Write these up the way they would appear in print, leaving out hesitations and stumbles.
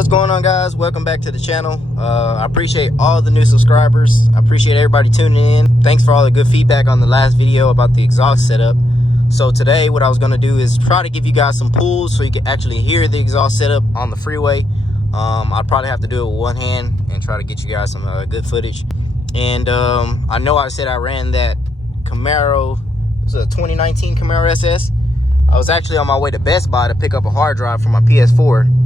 What's going on, guys? Welcome back to the channel. I appreciate all the new subscribers. I appreciate everybody tuning in. Thanks for all the good feedback on the last video about the exhaust setup. So today what I was going to do is try to give you guys some pulls so you can actually hear the exhaust setup on the freeway. I'll probably have to do it with one hand and try to get you guys some good footage. And I know I said I ran that Camaro. It's a 2019 Camaro SS. I was actually on my way to Best Buy to pick up a hard drive for my PS4.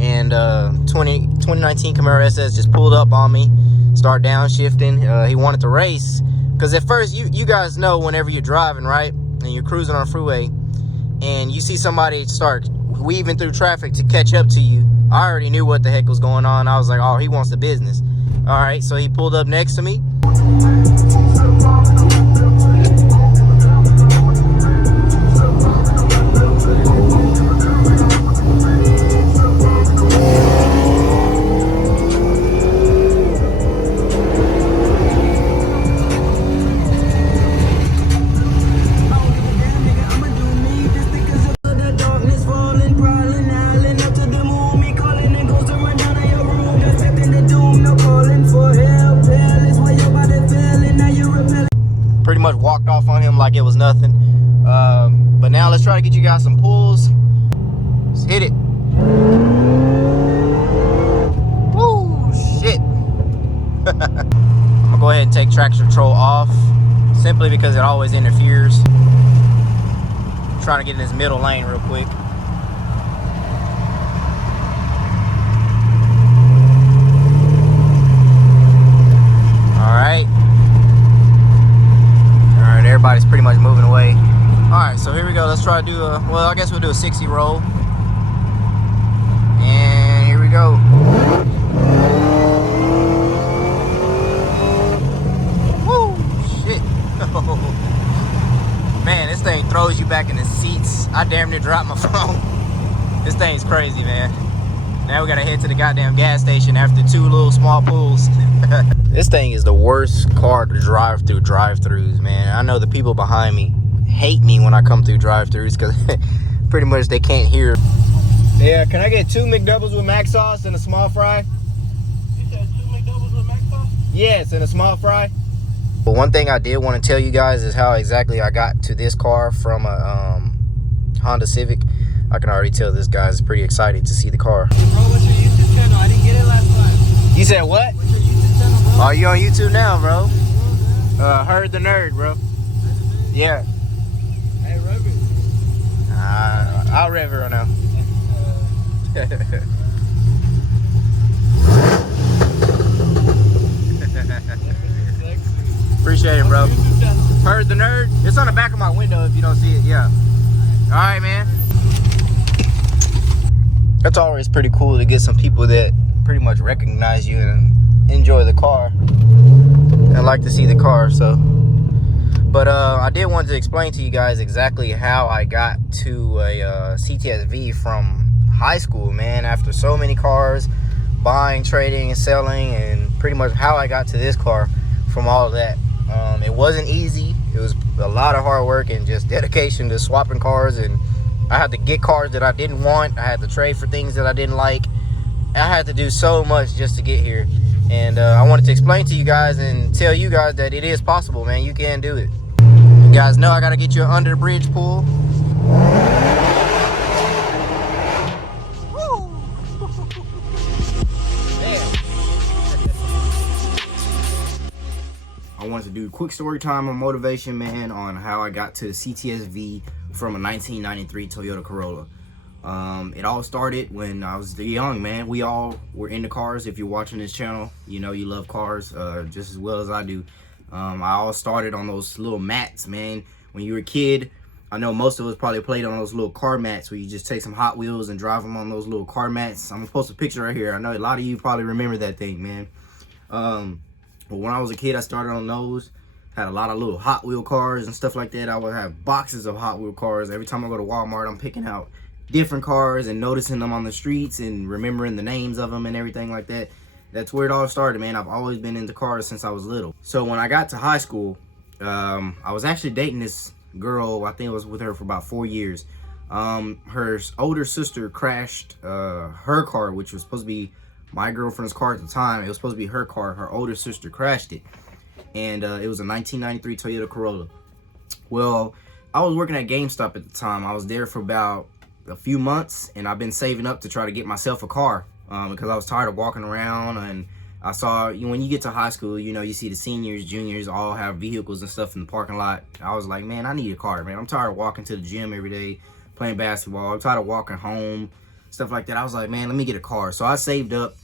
And 2019 Camaro SS just pulled up on me, start downshifting. He wanted to race, because at first you guys know whenever you're driving, right, and you're cruising on a freeway and you see somebody start weaving through traffic to catch up to you, I already knew what the heck was going on. I was like, oh, he wants the business. All right, so he pulled up next to me. Pretty much walked off on him like it was nothing. But now let's try to get you guys some pulls. Let's hit it. Woo, shit. I'm gonna go ahead and take traction control off, simply because it always interferes. I'm trying to get in this middle lane real quick. Everybody's pretty much moving away. All right, so here we go. Let's try to do a, well, I guess we'll do a 60 roll. And here we go. Woo, shit. Man, this thing throws you back in the seats. I damn near dropped my phone. This thing's crazy, man. Now we gotta head to the goddamn gas station after two little small pulls. This thing is the worst car to drive through drive-thrus, man. I know the people behind me hate me when I come through drive-thrus because pretty much they can't hear. Yeah, can I get 2 McDoubles with mac sauce and a small fry? You said 2 McDoubles with mac sauce? Yes, and a small fry. But one thing I did want to tell you guys is how exactly I got to this car from a Honda Civic. I can already tell this guy's pretty excited to see the car. Hey bro, what's your YouTube channel? I didn't get it last time. You said what? What's your YouTube channel, bro? Oh, you on YouTube now, bro? Heard the Nerd, bro. Yeah. Hey, rev it. I'll rev it right now. Appreciate it, bro. Heard the Nerd. It's on the back of my window if you don't see it. Yeah. All right, man. That's always pretty cool to get some people that pretty much recognize you and enjoy the car and like to see the car. So, but I did want to explain to you guys exactly how I got to a ctsv from high school, man. After so many cars, buying, trading, and selling, and pretty much how I got to this car from all of that. It wasn't easy. It was a lot of hard work and just dedication to swapping cars, and I had to get cars that I didn't want. I had to trade for things that I didn't like. I had to do so much just to get here. And I wanted to explain to you guys and tell you guys that it is possible, man. You can do it. You guys know I got to get you an under the bridge pull. I wanted to do quick story time on motivation, man, on how I got to the ctsv from a 1993 Toyota Corolla. It all started when I was young, man. We all were into cars. If you're watching this channel, you know you love cars just as well as I do. I all started on those little mats, man. When you were a kid, I know most of us probably played on those little car mats where you just take some Hot Wheels and drive them on those little car mats. I'm gonna post a picture right here. I know a lot of you probably remember that thing, man. But when I was a kid, I started on those. Had a lot of little Hot Wheel cars and stuff like that. I would have boxes of Hot Wheel cars. Every time I go to Walmart, I'm picking out different cars and noticing them on the streets and remembering the names of them and everything like that. That's where it all started, man. I've always been into cars since I was little. So when I got to high school, I was actually dating this girl. I think I was with her for about 4 years. Her older sister crashed her car, which was supposed to be my girlfriend's car at the time. It was supposed to be her car. Her older sister crashed it, and it was a 1993 Toyota Corolla. Well, I was working at GameStop at the time. I was there for about a few months, and I've been saving up to try to get myself a car because I was tired of walking around. And I saw, when you get to high school, you see the seniors, juniors all have vehicles and stuff in the parking lot. I was like, man, I need a car, man. I'm tired of walking to the gym every day, playing basketball. I'm tired of walking home, stuff like that. I was like, man, let me get a car. So I saved up.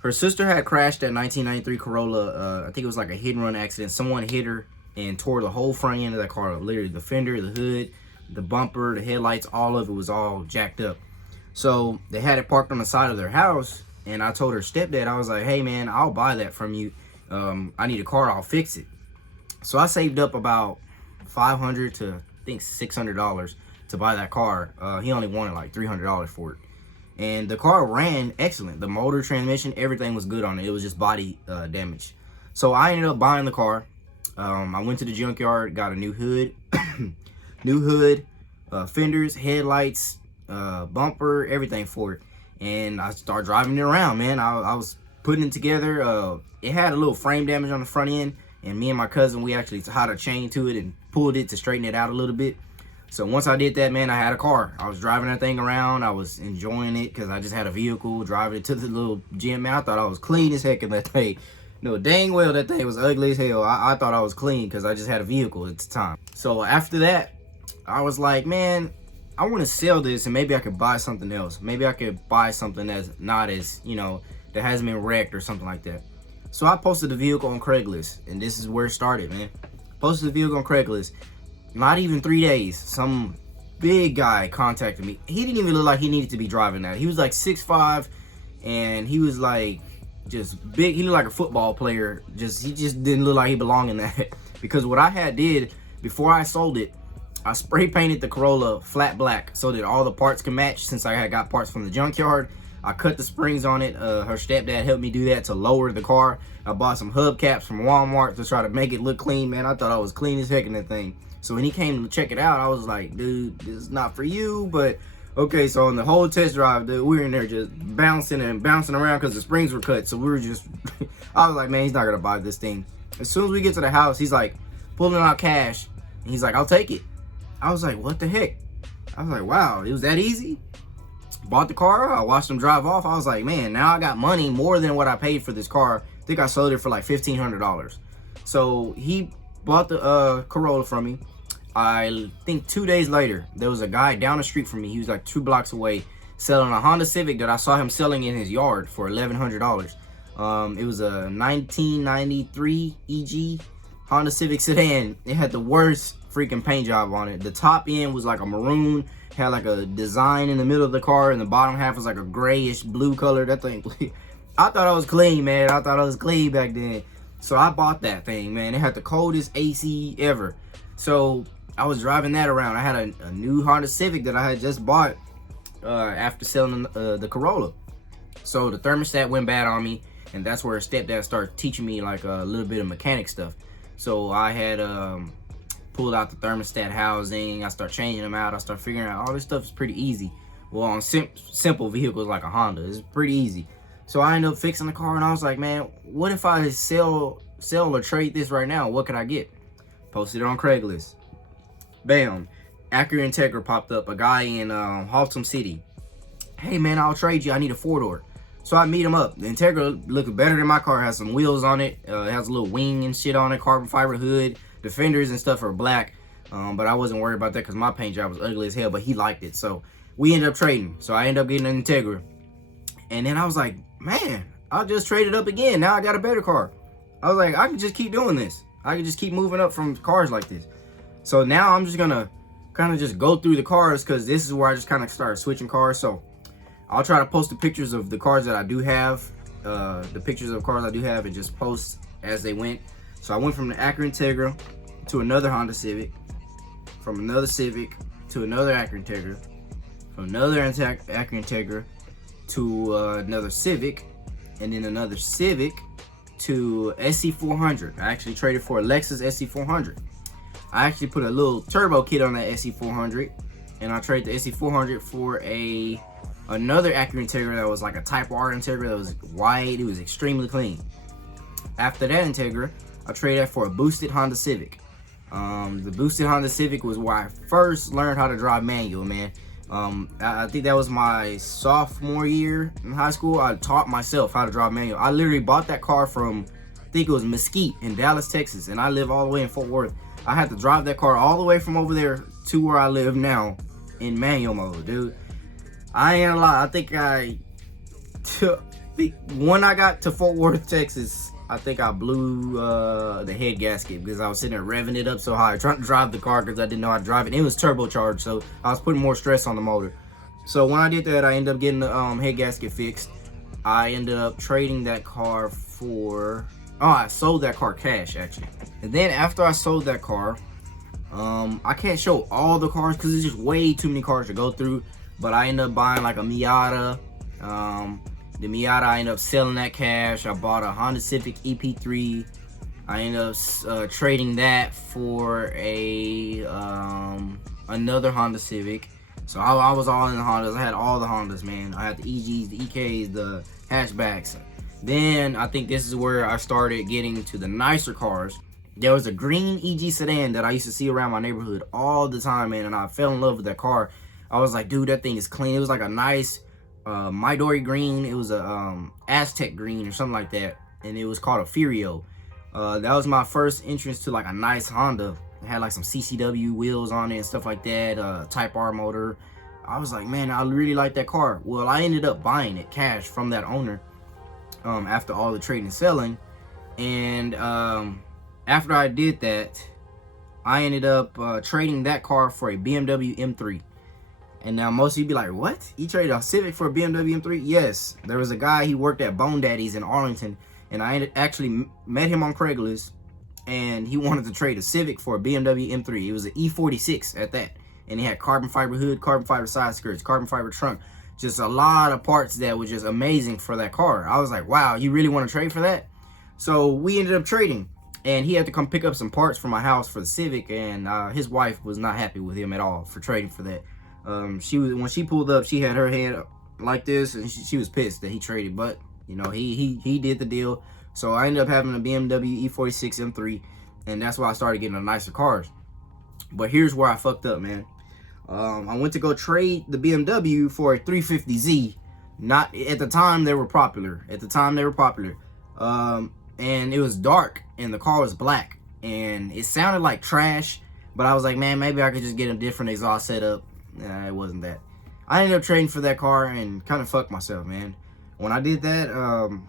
Her sister had crashed that 1993 Corolla. I think it was like a hit and run accident. Someone hit her and tore the whole front end of that car up. Literally the fender, the hood, the bumper, the headlights, all of it was all jacked up. So they had it parked on the side of their house, and I told her stepdad, I was like, hey man, I'll buy that from you. I need a car, I'll fix it. So I saved up about $500 to I think $600 to buy that car. He only wanted like $300 for it. And the car ran excellent. The motor, transmission, everything was good on it. It was just body damage. So I ended up buying the car. I went to the junkyard, got a new hood, fenders, headlights, bumper, everything for it. And I started driving it around, man. I was putting it together. It had a little frame damage on the front end, and me and my cousin, we actually tied a chain to it and pulled it to straighten it out a little bit. So once I did that, man, I had a car. I was driving that thing around. I was enjoying it because I just had a vehicle, driving it to the little gym. Man, I thought I was clean as heck in that thing. No, dang well that thing was ugly as hell. I thought I was clean because I just had a vehicle at the time. So after that, I was like, man, I want to sell this and maybe I could buy something else. Maybe I could buy something that's not as, that hasn't been wrecked or something like that. So I posted the vehicle on Craigslist, and this is where it started, man. Posted the vehicle on Craigslist. Not even 3 days, some big guy contacted me. He didn't even look like he needed to be driving that. He was like 6'5", and he was like just big. He looked like a football player. He just didn't look like he belonged in that. Because what I had did before I sold it, I spray painted the Corolla flat black so that all the parts can match. Since I had got parts from the junkyard, I cut the springs on it. Her stepdad helped me do that to lower the car. I bought some hubcaps from Walmart to try to make it look clean, man. I thought I was clean as heck in that thing. So when he came to check it out, I was like, dude, this is not for you, but okay. So on the whole test drive, dude, we were in there just bouncing around because the springs were cut. So we were just, I was like, man, he's not gonna buy this thing. As soon as we get to the house, he's like pulling out cash, and he's like, I'll take it. I was like, what the heck? I was like, wow, it was that easy? Bought the car, I watched him drive off. I was like, man, now I got money more than what I paid for this car. I think I sold it for like $1,500. So he bought the Corolla from me. I think 2 days later, there was a guy down the street from me. He was like 2 blocks away selling a Honda Civic that I saw him selling in his yard for $1,100. It was a 1993 EG Honda Civic sedan. It had the worst freaking paint job on it. The top end was like a maroon, had like a design in the middle of the car, and the bottom half was like a grayish blue color. That thing, I thought I was clean, man. I thought I was clean back then. So I bought that thing, man. It had the coldest AC ever. So I was driving that around. I had a new Honda Civic that I had just bought after selling the Corolla. So the thermostat went bad on me, and that's where stepdad started teaching me like a little bit of mechanic stuff. So I had pulled out the thermostat housing. I started changing them out. I started figuring out all this stuff is pretty easy. Well, on simple vehicles like a Honda, it's pretty easy. So I ended up fixing the car, and I was like, man, what if I sell or trade this right now? What could I get? Posted it on Craigslist. Bam. Acura Integra popped up. A guy in Haltom City. Hey, man, I'll trade you. I need a 4-door. So I meet him up. The Integra looked better than my car. It has some wheels on it. It has a little wing and shit on it. Carbon fiber hood. The fenders and stuff are black. But I wasn't worried about that because my paint job was ugly as hell. But he liked it. So we ended up trading. So I ended up getting an Integra. And then I was like, man, I'll just trade it up again. Now I got a better car. I was like, I can just keep doing this. I can just keep moving up from cars like this. So now I'm just gonna kind of just go through the cars because this is where I just kind of started switching cars. So I'll try to post the pictures of the cars that I do have, the pictures of cars I do have, and just post as they went. So I went from the Acura Integra to another Honda Civic, from another Civic to another Acura Integra, from another Acura Integra to another Civic, and then another Civic to SC400. I actually traded for a Lexus SC400. I actually put a little turbo kit on that SC400, and I traded the SC400 for another Acura Integra that was like a Type R Integra that was white. It was extremely clean. After that Integra, I traded that for a boosted Honda Civic. The boosted Honda Civic was where I first learned how to drive manual, man. I think that was my sophomore year in high school. I taught myself how to drive manual. I literally bought that car from, I think it was Mesquite in Dallas, Texas, and I live all the way in Fort Worth. I had to drive that car all the way from over there to where I live now in manual mode, dude. I ain't gonna lie, I think when I got to Fort Worth, Texas, I think I blew the head gasket because I was sitting there revving it up so high, trying to drive the car because I didn't know how to drive it. It was turbocharged, so I was putting more stress on the motor. So when I did that, I ended up getting the head gasket fixed. I ended up trading that car for, I sold that car cash, actually. And then after I sold that car, I can't show all the cars because there's just way too many cars to go through. But I ended up buying like a Miata. The Miata, I ended up selling that cash. I bought a Honda Civic EP3. I ended up trading that for another Honda Civic. So I was all in the Hondas. I had all the Hondas, man. I had the EGs, the EKs, the hatchbacks. Then I think this is where I started getting to the nicer cars. There was a green EG sedan that I used to see around my neighborhood all the time, man, and I fell in love with that car. I was like, dude, that thing is clean. It was like a nice Midori green. It was a Aztec green or something like that, and it was called a Furio. That was my first entrance to like a nice Honda. It had like some CCW wheels on it and stuff like that, Type R motor. I was like, man, I really like that car. Well, I ended up buying it cash from that owner after all the trading and selling. And after I did that, I ended up trading that car for a BMW M3. And now most of you be like, what? You traded a Civic for a BMW M3? Yes. There was a guy, he worked at Bone Daddy's in Arlington, and I actually met him on Craigslist, and he wanted to trade a Civic for a BMW M3. It was an E46 at that. And it had carbon fiber hood, carbon fiber side skirts, carbon fiber trunk. Just a lot of parts that was just amazing for that car. I was like, wow, you really want to trade for that? So we ended up trading. And he had to come pick up some parts from my house for the Civic, and his wife was not happy with him at all for trading for that. When she pulled up, she had her head like this, and she was pissed that he traded. But you know, he did the deal. So I ended up having a BMW E46 M3, and that's why I started getting the nicer cars. But here's where I fucked up, man. I went to go trade the BMW for a 350Z. Not at the time they were popular. And it was dark, and the car was black, and it sounded like trash. But I was like, man, maybe I could just get a different exhaust setup. Nah, it wasn't that. I ended up trading for that car and kind of fucked myself, man. When I did that,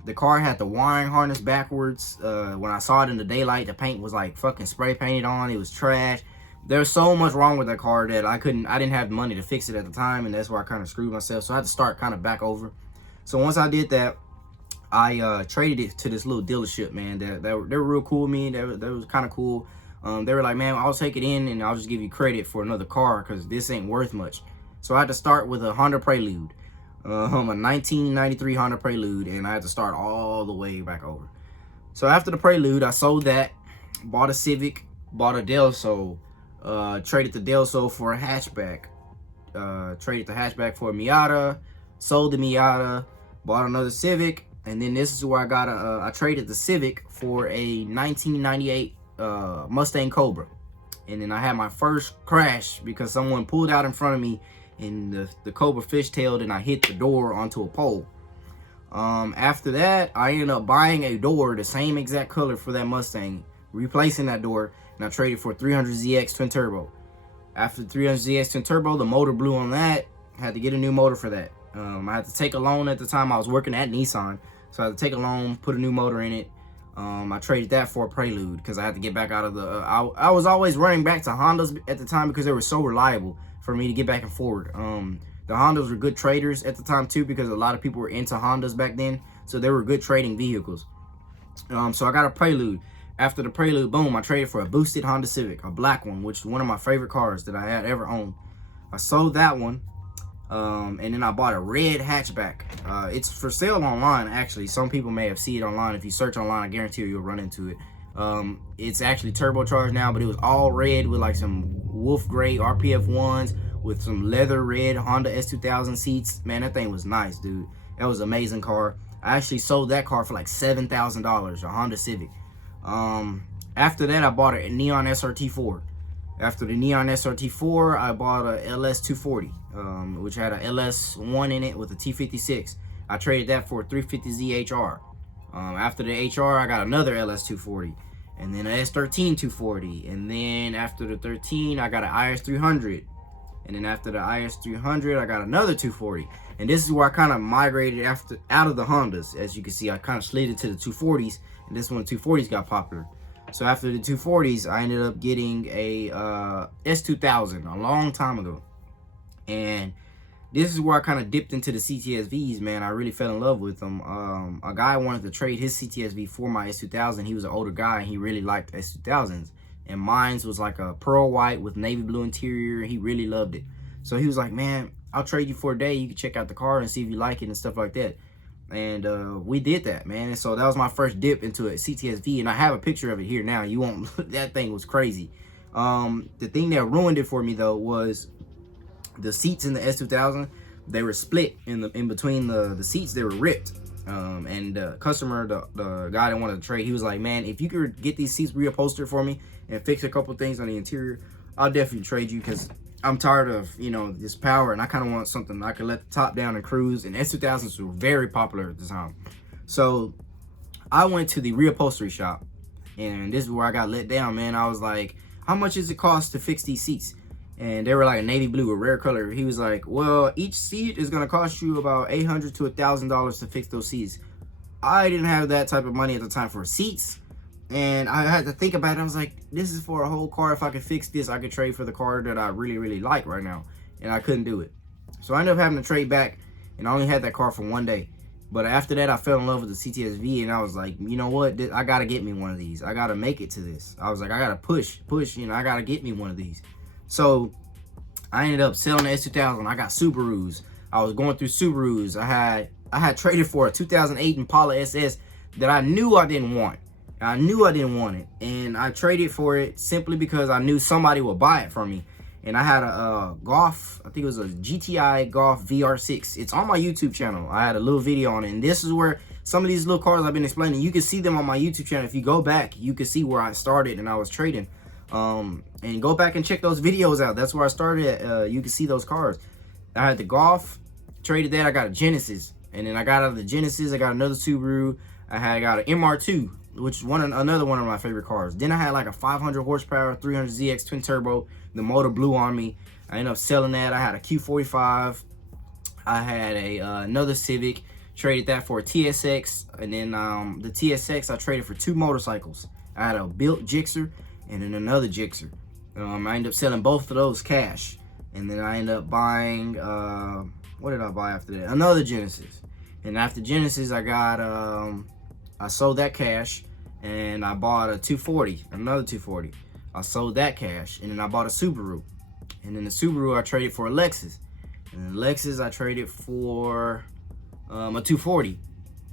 the car had the wiring harness backwards. When I saw it in the daylight, the paint was like fucking spray painted on. It was trash. There was so much wrong with that car that I didn't have the money to fix it at the time, and that's where I kind of screwed myself. So I had to start kind of back over. So once I did that, I traded it to this little dealership, man. They were real cool with me. That was kind of cool. They were like, man, I'll take it in and I'll just give you credit for another car because this ain't worth much. So I had to start with a Honda Prelude, a 1993 Honda Prelude, and I had to start all the way back over. So after the Prelude, I sold that, bought a Civic, bought a Del Sol, traded the Del Sol for a hatchback, traded the hatchback for a Miata, sold the Miata, bought another Civic, and then this is where I got I traded the Civic for a 1998 Mustang Cobra. And then I had my first crash because someone pulled out in front of me and the Cobra fishtailed and I hit the door onto a pole. After that, I ended up buying a door the same exact color for that Mustang, replacing that door, and I traded for 300ZX twin turbo. After 300ZX twin turbo, the motor blew on that. I had to get a new motor for that. I had to take a loan at the time. I was working at Nissan, so I had to take a loan, put a new motor in it. I traded that for a Prelude because I had to get back out of the I was always running back to Hondas at the time because they were so reliable for me to get back and forward. The Hondas were good traders at the time too because a lot of people were into Hondas back then, so they were good trading vehicles. So I got a Prelude. After the Prelude, boom, I traded for a boosted Honda Civic, a black one, which is one of my favorite cars that I had ever owned. I sold that one. And then I bought a red hatchback. It's for sale online, actually. Some people may have seen it online. If you search online, I guarantee you'll run into it. It's actually turbocharged now, but it was all red with like some wolf gray RPF 1s with some leather red Honda S2000 seats. Man, that thing was nice, dude. That was an amazing car. I actually sold that car for like $7,000, a Honda Civic. After that, I bought a Neon SRT4. After the Neon SRT4, I bought a LS240, which had a LS1 in it with a T56. I traded that for a 350Z HR. After the HR, I got another LS240, and then an S13 240, and then after the 13, I got an IS300, and then after the IS300, I got another 240. And this is where I kind of migrated out of the Hondas. As you can see, I kind of slid into the 240s, and this one, 240s got popular. So after the 240s, I ended up getting a S2000 a long time ago. And this is where I kind of dipped into the CTSVs, man. I really fell in love with them. A guy wanted to trade his CTSV for my S2000. He was an older guy, and he really liked S2000s. And mine's was like a pearl white with navy blue interior. He really loved it. So he was like, man, I'll trade you for a day. You can check out the car and see if you like it and stuff like that. And we did that, man. And so that was my first dip into a CTSV, and I have a picture of it here now. You won't. That thing was crazy. The thing that ruined it for me though was the seats in the S2000. They were split in between the seats. They were ripped. And the customer, the guy that wanted to trade, he was like, man, if you could get these seats reupholstered for me and fix a couple things on the interior, I'll definitely trade you, because I'm tired of, you know, this power, and I kind of want something I could let the top down and cruise. And S2000s were very popular at the time. So I went to the reupholstery shop, and this is where I got let down, man. I was like, how much does it cost to fix these seats? And they were like a navy blue, a rare color. He was like, well, each seat is going to cost you about $800 to $1,000 to fix those seats. I didn't have that type of money at the time for seats. And I had to think about it. I was like, this is for a whole car. If I could fix this, I could trade for the car that I really, really like right now. And I couldn't do it. So I ended up having to trade back, and I only had that car for one day. But after that, I fell in love with the CTSV, and I was like, you know what? I got to get me one of these. I got to make it to this. I was like, I got to push, you know, I got to get me one of these. So I ended up selling the S2000. I got Subarus. I was going through Subarus. I had traded for a 2008 Impala SS that I knew I didn't want. I knew I didn't want it, and I traded for it simply because I knew somebody would buy it from me. And I had a Golf, I think it was a GTI Golf VR6. It's on my YouTube channel. I had a little video on it, and this is where some of these little cars I've been explaining, you can see them on my YouTube channel. If you go back, you can see where I started and I was trading. And go back and check those videos out. That's where I started at. You can see those cars. I had the Golf, traded that. I got a Genesis, and then I got out of the Genesis, I got another Subaru. I got an MR2, which is another one of my favorite cars. Then I had like a 500 horsepower 300ZX twin turbo. The motor blew on me. I ended up selling that. I had a Q45. I had another Civic. Traded that for a TSX, and then the TSX I traded for two motorcycles. I had a built Gixxer and then another Gixxer. I ended up selling both of those cash, and then I ended up buying what did I buy after that? Another Genesis. And after Genesis, I got I sold that cash, and I bought a 240, another 240. I sold that cash, and then I bought a Subaru, and then the Subaru I traded for a Lexus, and then Lexus I traded for a 240.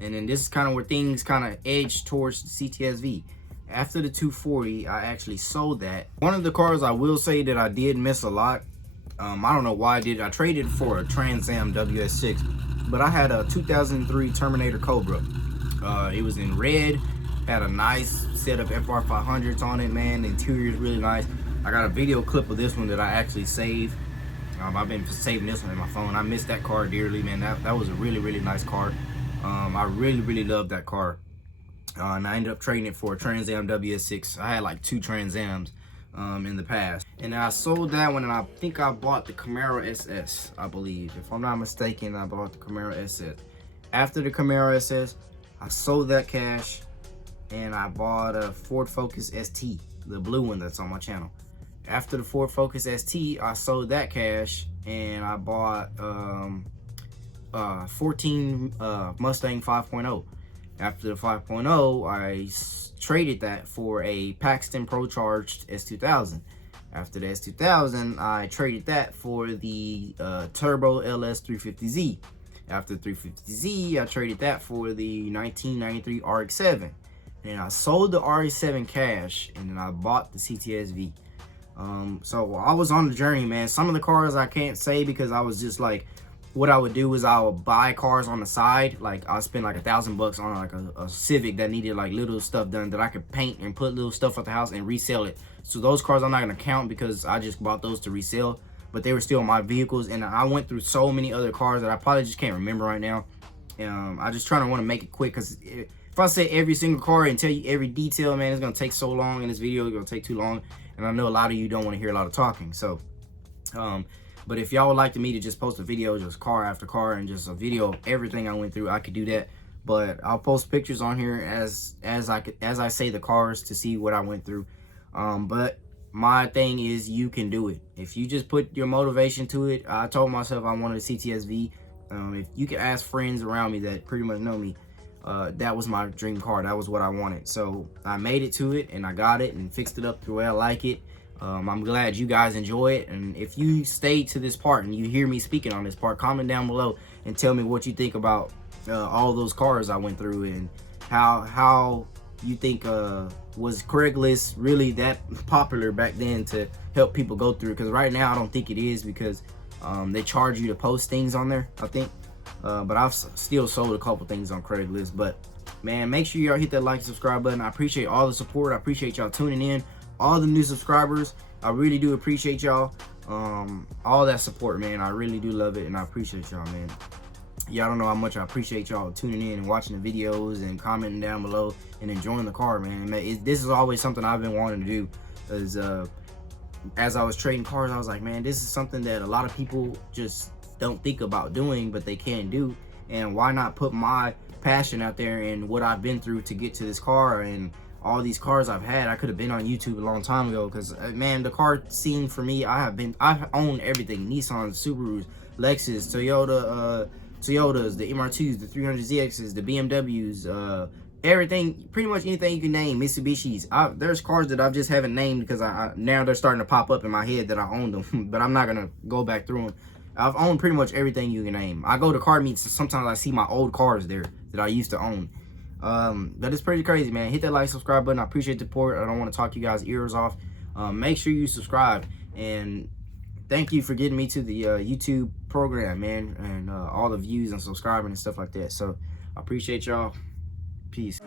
And then this is kind of where things kind of edged towards the CTSV. After the 240, I actually sold that. One of the cars I will say that I did miss a lot, I don't know why I did. I traded for a Trans Am WS6, but I had a 2003 Terminator Cobra. It was in red, had a nice set of FR500s on it, man. The interior is really nice. I got a video clip of this one that I actually saved. I've been saving this one in my phone. I missed that car dearly, man. That was a really, really nice car. I really, really loved that car. And I ended up trading it for a Trans Am WS6. I had like two Trans Ams in the past. And I sold that one, and I think I bought the Camaro SS, I believe. If I'm not mistaken, I bought the Camaro SS. After the Camaro SS, I sold that cash, and I bought a Ford Focus ST, the blue one that's on my channel. After the Ford Focus ST, I sold that cash, and I bought 14 Mustang 5.0. After the 5.0, I traded that for a Paxton Pro Charged S2000. After the S2000, I traded that for the Turbo LS 350Z. After the 350Z, I traded that for the 1993 RX-7. And I sold the RX-7 cash, and then I bought the CTSV. So I was on the journey, man. Some of the cars I can't say because I was just like, what I would do is I would buy cars on the side. Like I'll spend like $1,000 on like a Civic that needed like little stuff done that I could paint and put little stuff at the house and resell it. So those cars I'm not gonna count because I just bought those to resell, but they were still my vehicles. And I went through so many other cars that I probably just can't remember right now. I just trying to want to make it quick because if I say every single car and tell you every detail, man, it's gonna take so long in this video. It's gonna take too long, and I know a lot of you don't want to hear a lot of talking. So but if y'all would like me to just post a video, just car after car, and just a video of everything I went through, I could do that. But I'll post pictures on here as I say the cars to see what I went through. But my thing is, you can do it if you just put your motivation to it. I told myself I wanted a ctsv. If you can ask friends around me that pretty much know me, that was my dream car. That was what I wanted. So I made it to it, and I got it and fixed it up the way I like it. I'm glad you guys enjoy it, and if you stay to this part and you hear me speaking on this part, comment down below and tell me what you think about all those cars I went through, and how you think was Craigslist really that popular back then to help people go through, because right now I don't think it is, because they charge you to post things on there, I think. But I've still sold a couple things on Craigslist. But man, make sure y'all hit that like, subscribe button. I appreciate all the support. I appreciate y'all tuning in, all the new subscribers. I really do appreciate y'all. All that support, man. I really do love it, and I appreciate y'all, man. Y'all don't know how much I appreciate y'all tuning in and watching the videos and commenting down below and enjoying the car, man. This is always something I've been wanting to do. As I was trading cars, I was like, man, this is something that a lot of people just don't think about doing, but they can do. And why not put my passion out there and what I've been through to get to this car, and all these cars I've had. I could have been on YouTube a long time ago, because man, the car scene for me, I've owned everything: Nissans, Subarus, Lexus, Toyotas, the MR2s, the 300ZXs, the BMWs, everything, pretty much anything you can name, Mitsubishis. There's cars that I just haven't named because now they're starting to pop up in my head that I owned them, but I'm not gonna go back through them. I've owned pretty much everything you can name. I go to car meets, so sometimes I see my old cars there that I used to own. But it's pretty crazy, man. Hit that like, subscribe button. I appreciate the support. I don't want to talk you guys' ears off. Make sure you subscribe, and thank you for getting me to the YouTube program, man, and all the views and subscribing and stuff like that. So I appreciate y'all. Peace.